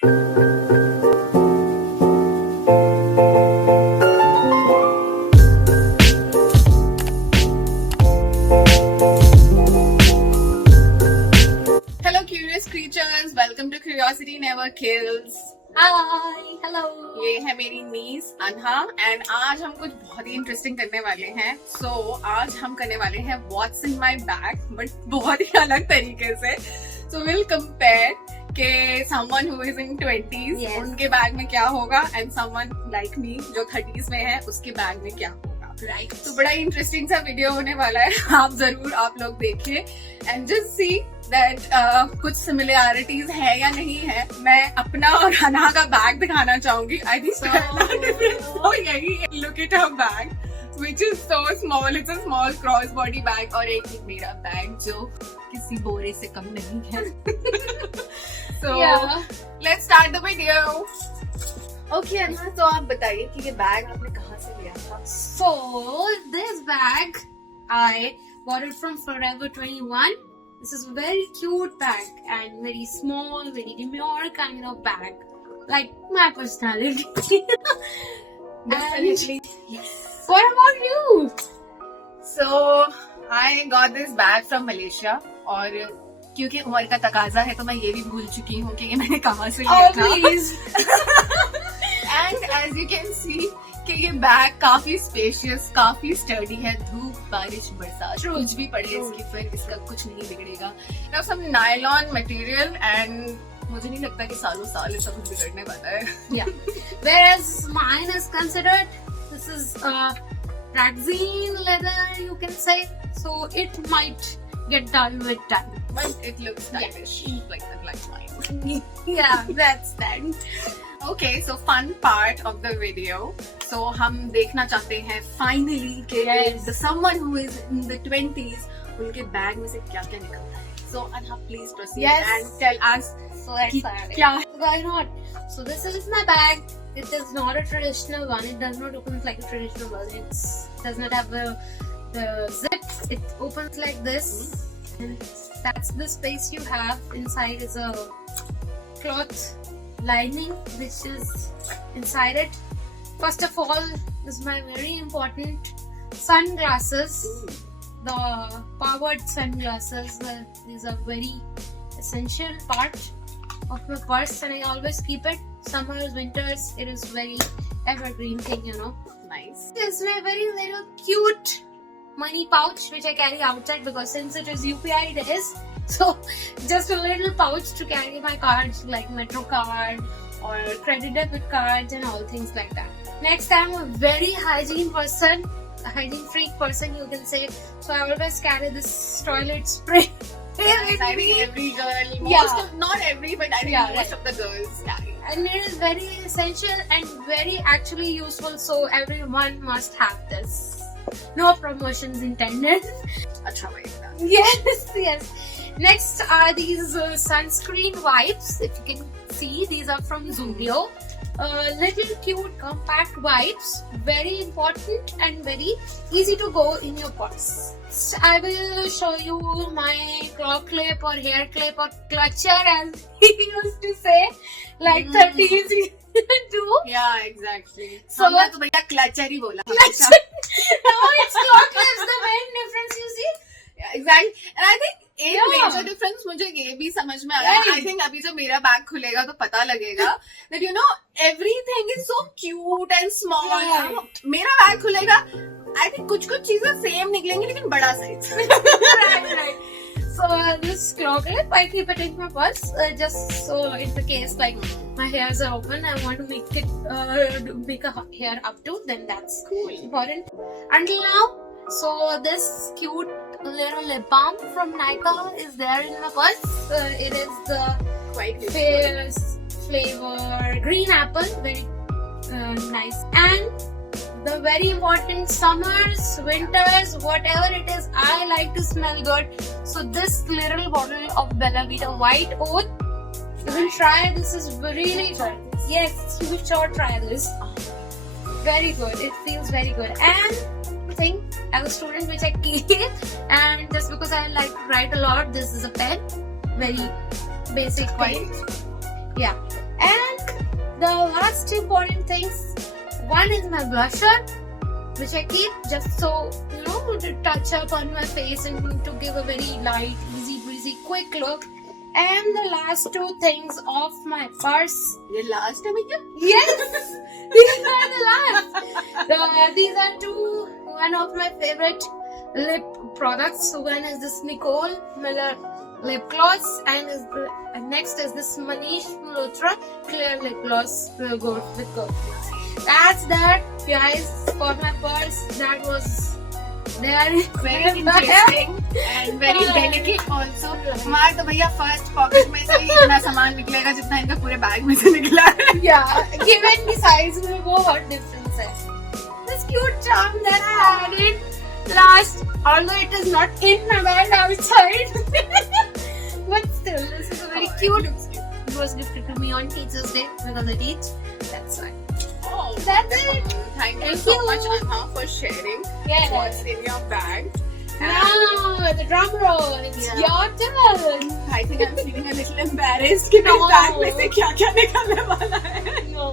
Hello curious creatures, welcome to Curiosity Never Kills. Hi hello. ये है मेरी नीस अनहा and आज हम कुछ बहुत ही इंटरेस्टिंग करने वाले हैं। आज हम करने वाले हैं what's in my bag, but बहुत ही अलग तरीके से। सो विल कंपेयर के someone who is in 20s Yes. उनके बैग में क्या होगा एंड समवन लाइक मी जो 30s में है उसके बैग में क्या होगा। राइट। तो बड़ा इंटरेस्टिंग सा वीडियो होने वाला है, आप लोग देखिए एंड जस्ट सी दैट कुछ सिमिलैरिटीज है या नहीं है। मैं अपना और अनहा का बैग दिखाना चाहूंगी। आई थिंक तो यही look at her bag which is so small. It's a small cross body bag और एक ही मेरा बैग जो किसी बोरे से कम नहीं है। So let's start the video. Okay अनहा, तो आप बताइए कि ये बैग आपने कहाँ से लिया था? So this bag I bought it from Forever 21. This is a very cute bag and very small, very demure kind of bag, like my personality. Definitely. What about you? So I got this bag from Malaysia और क्योंकि उम्र का तकाजा है तो मैं ये भी भूल चुकी हूँ कि ये मैंने कहाँ से लिया था। Please. And as you can see कि ये बैग काफी स्पेशियस, काफी स्टर्डी है। धूप, बारिश, बरसात कुछ भी पड़े इसकी फिर इसका कुछ नहीं बिगड़ेगा। Now some nylon material and मुझे नहीं लगता कि सालों साल इसका कुछ बिगड़ने वाला है। Yeah. Whereas mine is considered, this is Praxine leather, you can say. So it might get dull with time. But it looks stylish, like mine. Yeah, that's that. Okay, so fun part of the video. So हम देखना चाहते हैं finally कि the someone who is in the 20s उनके bag में से क्या क्या निकलता है। So Anha, please proceed and tell us. So excited. क्या? Why not? So this is my bag. It is not a traditional one. It does not open like a traditional one. It does not have the zip. It opens like this. And that's the space you have. Inside is a cloth lining which is inside it. First of all is my very important sunglasses. The powered sunglasses. These are very essential part of my purse and I always keep it. Summers, winters, it is very evergreen thing, you know. Nice. This is my very little cute money pouch which I carry outside because since it is UPI days, so just a little pouch to carry my cards like Metro card or credit debit cards and all things like that. Next, I'm a very hygiene person, a hygiene freak person you can say. So I always carry this toilet spray. Yes, I think every girl, not every, but I think most of the girls carry. And it is very essential and very actually useful. So everyone must have this. No promotions intended. अच्छा भाई। Yes. Next are these sunscreen wipes. If you can see, these are from Zudio. Little cute compact wipes, very important and very easy to go in your purse. I will show you my claw clip or hair clip or clutcher as he used to say, like 30s do. Yeah, exactly. So हमने तो भैया clutcher ही बोला। No, it's claw clips. The main difference you see. Yeah, exactly. And I think एक major difference मुझे ये भी समझ में आ रहा है। आई थिंक अभी जब मेरा बैग खुलेगा तो पता लगेगा that you know everything is so cute and small. मेरा बैग खुलेगा, आई थिंक कुछ चीजें सेम निकलेंगी लेकिन बड़ा size. Right. So this claw clip, I keep it in my purse just so in the case like my hairs are open, I want to make it make a hair up to, then that's Cool. important. Until now, so this cute little lip balm from Nykaa is there in my purse. It is the Quite Fierce flavor green apple, very nice. And the very important summers, winters, whatever it is, I like to smell good. So this little bottle of Bella Vita White Oat, you can try. This is really good. Yes, you should try this. Very good. It feels very good. And thing as a student which I keep, and just because I like to write a lot, this is a pen. Very basic, quite. Yeah. And the last important things, one is my blusher, which I keep just so, you know, to touch up on my face and to give a very light, easy breezy, quick look. And the last two things of my purse. ये last है भैया? Yes, these are the last. These are one of my favorite lip products. So one is this Nicole Miller lip gloss, and next is this Manish Malhotra clear lip gloss with gold. That's that, guys, for my purse. That was very interesting and very delicate also. हमारा तो भैया first pocket में से ही इतना सामान निकलेगा जितना इनका पूरे बैग में से निकला है. Yeah, given the size में वो बहुत difference है. This cute charm that I added last, although it is not in my bag outside, but still, this is a very cute. It was gifted to me on Teachers' Day because I teach. That's why. Oh, That's it. Thank you Thank so you. much, Anha, for sharing Yeah. what's in your bag. Now the drum roll. It's Yeah. your turn. I think I'm feeling a little embarrassed कि मेरे No. Bag में से क्या क्या निकलने वाला है. No.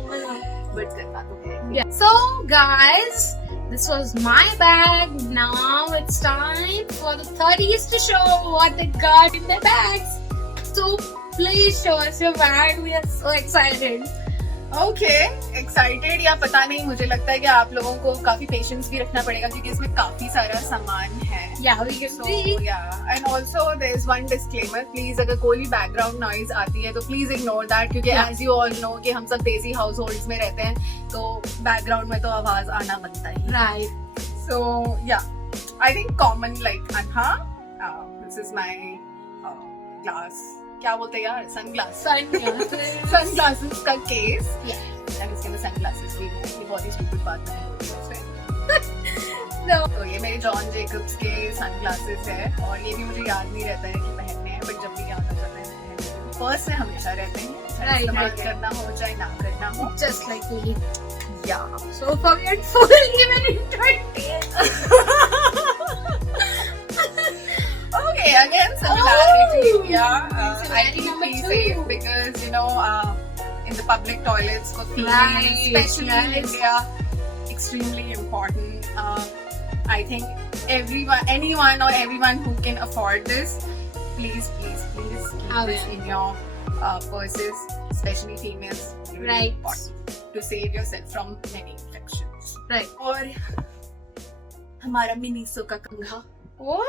But करना तो है. Yeah. So, guys, this was my bag. Now it's time for the 30s to show what they got in their bags. So, please show us your bag. We are so excited. Okay, excited या पता नहीं, मुझे लगता है कि आप लोगों को काफी पेशेंस भी रखना पड़ेगा क्योंकि इसमें काफी सारा सामान है. Yeah, we can So see. yeah, and also there is one disclaimer. Please अगर कोई भी background noise आती है तो please ignore that क्योंकि Yeah. as you all know कि हम सब देसी households में रहते हैं तो background में तो आवाज आना बनता ही. Right. So yeah, I think common like Anha. This is my glass. क्या बोलते हैं यार? Sunglass. Sunglasses. Sunglasses का case. Yeah. And इसके अंदर sunglasses भी हैं. ये बहुत ही stupid बात नहीं होती है उससे. No. तो ये मेरे जॉन जेकब्स के सनग्लासेस है और ये भी मुझे याद नहीं रहता है कि पहनने हैं, बट जब भी याद आ जाता है पर्स में हमेशा रहते हैं, चाहे Right, इस्तेमाल right. करना हो चाहे ना करना हो. Just like me. या So forgetful even in 20s. Okay, again similarity. Oh, Yeah, I similarity keep number be 2. safe because you know in the public toilets for females, Right, especially in yes. India, extremely important. I think anyone or everyone who can afford this, please keep Oh, this yeah. in your purses, especially females. Really Right. important to save yourself from many infections. Right. और हमारा Miniso का कंघा. Oh,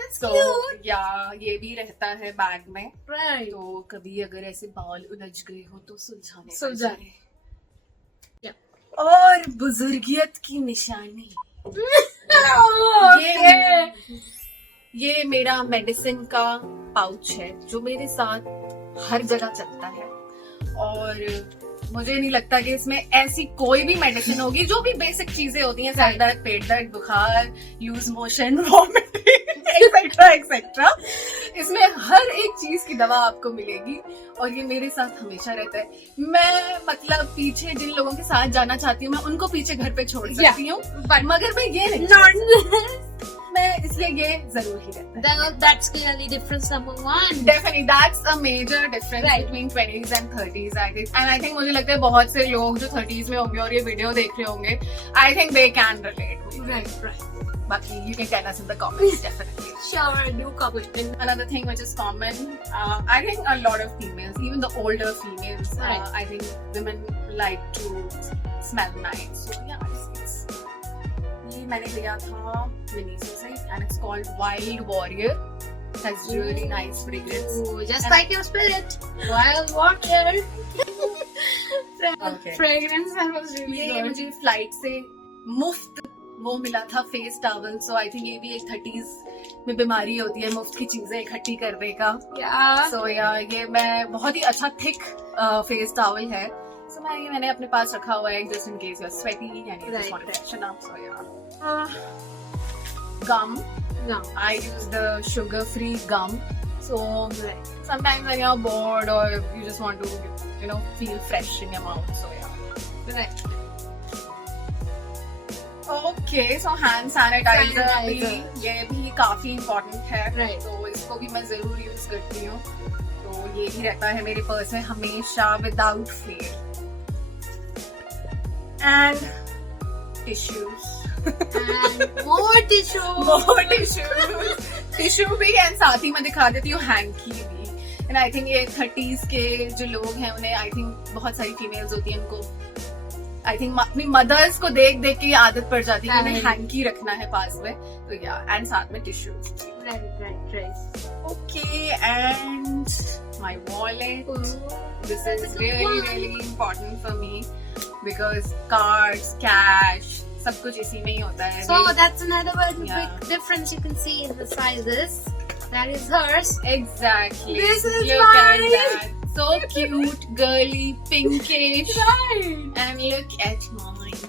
that's तो cute. या ये भी रहता है bag में. Right. तो कभी अगर ऐसे बाल उलझ गए हो तो सुलझाने सुलझाने. Yeah. और बुजुर्गियत की निशानी. Okay. ये मेरा मेडिसिन का पाउच है जो मेरे साथ हर जगह चलता है और मुझे नहीं लगता कि इसमें ऐसी कोई भी मेडिसिन होगी. जो भी बेसिक चीजें होती हैं, सर दर्द, पेट दर्द, बुखार, loose motion, vomiting etcetera etcetera, इसमें हर एक चीज की दवा आपको मिलेगी और ये मेरे साथ हमेशा रहता है. मैं मतलब पीछे जिन लोगों के साथ जाना चाहती हूँ मैं उनको पीछे घर पे छोड़ सकती हूँ, मगर मैं ये नहीं. मैं इसलिए ये जरूर ही रहता है. That's clearly difference number one. Definitely, that's a major difference Right. between 20s and 30s, I think. And I think मुझे लगता है बहुत से लोग जो 30s में होंगे और ये वीडियो देख रहे होंगे, I think they can relate with it. Right. बाकी you can tell us in the comments, definitely. Sure, do comment. Another thing which is common, I think a lot of females, even the older females, Right. I think women like to smell nice. So yeah, it's ये मैंने लिया था Miniso से and it's called Wild Warrior. It has really nice fragrance. Ooh, just like your spirit. Wild water. Okay. Fragrance that was really ये good. मुझे flight से मुफ्त वो मिला था face towel. So I think ये भी एक 30s में बीमारी होती है मुफ्त की चीजें इकट्ठी करने का. Yeah. सो या ये मैं बहुत ही अच्छा थिक फेस टॉवल है. सो मैंने अपने पास रखा हुआ है just in case you are sweaty यानी Right, just want to right. freshen up. So yeah. Gum. No. I use the sugar-free gum. So Right. sometimes when you're bored or you just want to, feel fresh in your mouth. So yeah. Right. Okay, so hand sanitizer Sanitizer. भी ये भी काफी important है. Right. तो इसको भी मैं जरूर यूज करती हूँ. तो ये भी रहता है मेरे पर्स में हमेशा without fail. and tissues. And more tissue. More tissues. Tissue भी एंड साथ ही मैं दिखा देती हूँ हैंकी भी. एंड आई थिंक ये 30s के जो लोग हैं उन्हें आई थिंक बहुत सारी फीमेल्स होती हैं उनको आई थिंक अपनी मदर्स को देख देख के ये आदत पड़ जाती है कि उन्हें हैंकी रखना है पास में. तो या एंड साथ में tissues. Right. Okay and my wallet. This is really important for me because cards, cash, सब कुछ इसी में ही होता है. So that's another one Yeah. big difference you can see in the sizes. That is hers. Exactly. This is Look mine. at that. So cute, girly, pinkish. Right. And look at mine.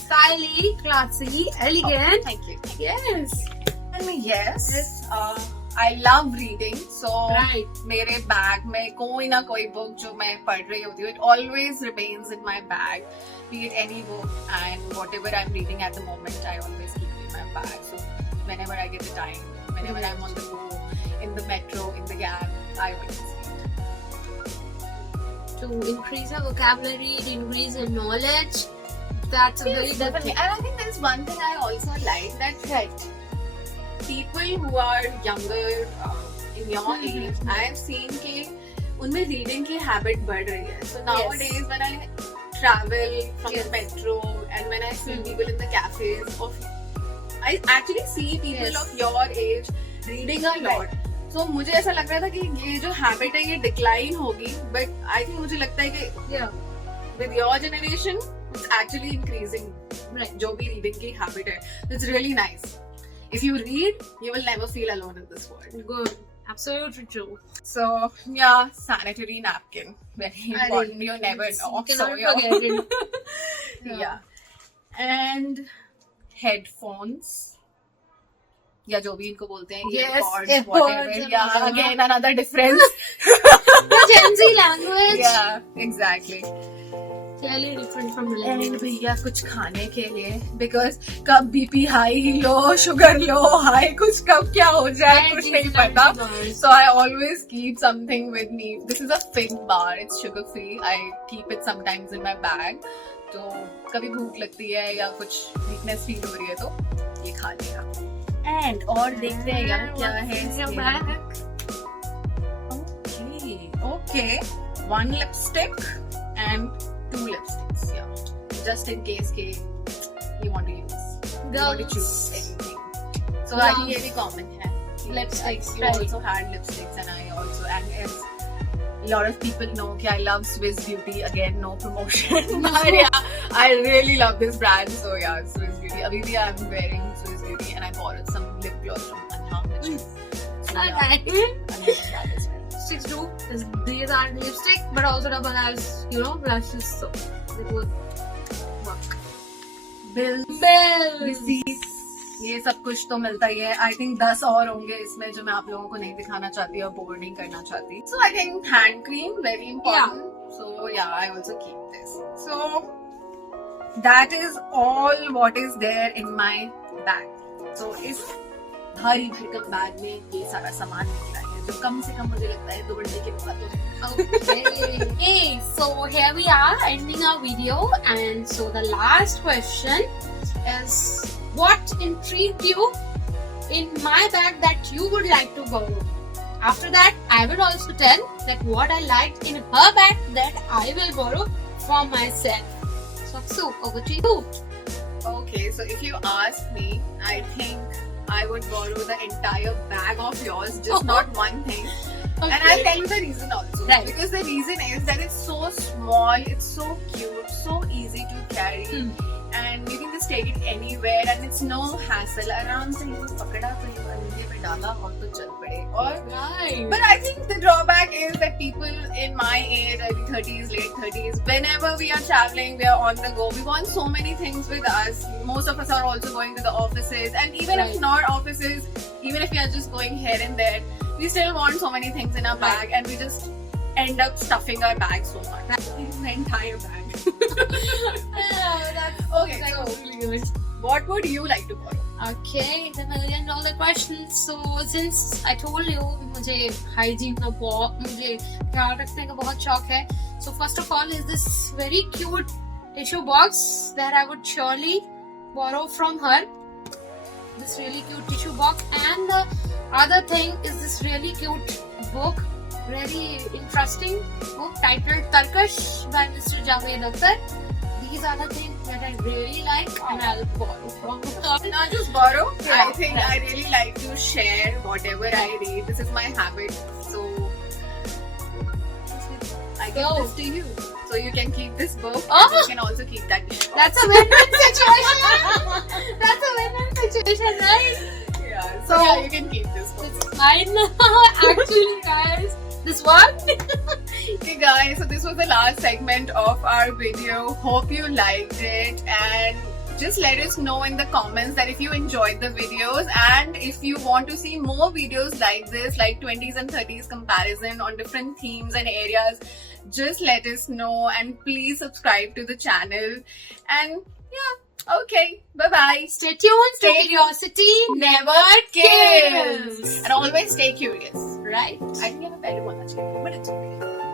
Stylish, classy, elegant. Thank you. Yes. And yes, I love reading. So Right. मेरे bag में कोई ना कोई book जो मैं पढ़ रही होती हूँ, it always remains in my bag. Be it any book and whatever I'm reading at the moment, I always keep it in my bag. So whenever I get the time, whenever I'm on the go, in the metro, in the cab, I always read. To increase your vocabulary, to increase your knowledge. That's a very Yes, good definitely. thing. And I think there's one thing I also like that people who are younger in your age, I have seen कि उनमें reading की habit बढ़ रही है. So nowadays when I travel from the metro and when I see people in the cafes, I actually see people of your age reading a lot. So मुझे ऐसा लग रहा था कि ये जो habit है ये decline होगी, but I think मुझे लगता है कि Yeah. with your generation it's actually increasing. Right. जो भी reading की habit है, it's really nice. If you read, you will never feel alone in this world. Good. Absolutely true. So yeah, sanitary napkin, very important. You never know. You cannot So, yeah. forget it. Yeah. And headphones. या जो भी इनको बोलते हैं, Yes, earpods, earpods whatever. and Yeah, whatever. again another difference. The Gen Z language. Yeah, exactly. Clearly different from and millennials. भैया कुछ खाने के लिए बिकॉज कब बीपी हाई लो शुगर लो हाई कुछ कब क्या हो जाए कुछ नहीं पता. So I always keep something with me. This is a fig bar. It's sugar free. I keep it sometimes in my bag. तो कभी भूख लगती है या कुछ वीकनेस फील हो रही है तो ये खा लिया. एंड और देखते हैं यार क्या है इसमें. Okay. One lipstick and 2 lipsticks. Yeah. Just in case you want to use. You want to choose anything. So I think ये भी common है. Lipsticks, You right. also had lipsticks and I also. And as a lot of people know कि I love Swiss Beauty. Again, no promotion. But yeah, I really love this brand. So yeah, Swiss Beauty. अभी भी I'm wearing Swiss Beauty and I borrowed some lip gloss from Anha. So yeah, I'm using that as well. Six two. These are lipstick, but also double as blushes. So they both work. Bills. Receipts. ये सब कुछ तो मिलता ही है. I think 10 और होंगे इसमें जो मैं आप लोगों को नहीं दिखाना चाहती और बोर नहीं करना चाहती. So I think hand cream very important. So yeah I also keep this. So that is all what is there in my bag. So इस भारी भरकम बैग में ये सारा सामान निकला है जो कम से कम मुझे लगता है 2 घंटे के बाद तो Okay, so here we are ending our video, and so the last question is, what intrigued you in my bag that you would like to borrow? After that, I will also tell that what I liked in her bag that I will borrow from myself. So over to you. Okay, so if you ask me, I think I would borrow the entire bag of yours, just not one thing. Okay. And I'll tell you the reason also. Right. Because the reason is that it's so small, it's so cute, so easy to carry. And you can just take it anywhere and it's no hassle. आराम से यूँ पकड़ा तो यूँ अंदर में डाला और तो चल पड़े. और Right. But I think the drawback is that people in my age, early 30s, late 30s, whenever we are traveling, we are on the go. We want so many things with us. Most of us are also going to the offices. And even if not offices, even if we are just going here and there, we still want so many things in our bag and we just end up stuffing our bag so much. The entire bag. That's Okay, so really good. what would you like to borrow? Okay, the $1,000,000 question. So since I told you, मुझे hygiene का बहुत मुझे ख्याल रखने का बहुत शौक है. So first of all is this very cute tissue box that I would surely borrow from her. This really cute tissue box, and the other thing is this really cute book, very interesting book titled Tarkash by Mr. Javed Akhtar. These are the things that I really like and I'll borrow from her. Not just borrow. Yeah, I think right. I really like to share whatever I read. This is my habit, so I give So- this to you. So you can keep this book. Oh! And you can also keep that tissue box. That's a win-win situation. That's a win-win situation, right? Yeah. So- So yeah, you can keep this book. It's mine. Actually, guys, this one. Okay guys, so this was the last segment of our video. Hope you liked it, and just let us know in the comments that if you enjoyed the videos, and if you want to see more videos like this, like 20s and 30s comparison on different themes and areas, just let us know, and please subscribe to the channel. And yeah, okay, bye bye. Stay tuned. Stay- Curiosity Never kills, kills. and always stay curious. Right. I think I have a better one actually, but it's okay.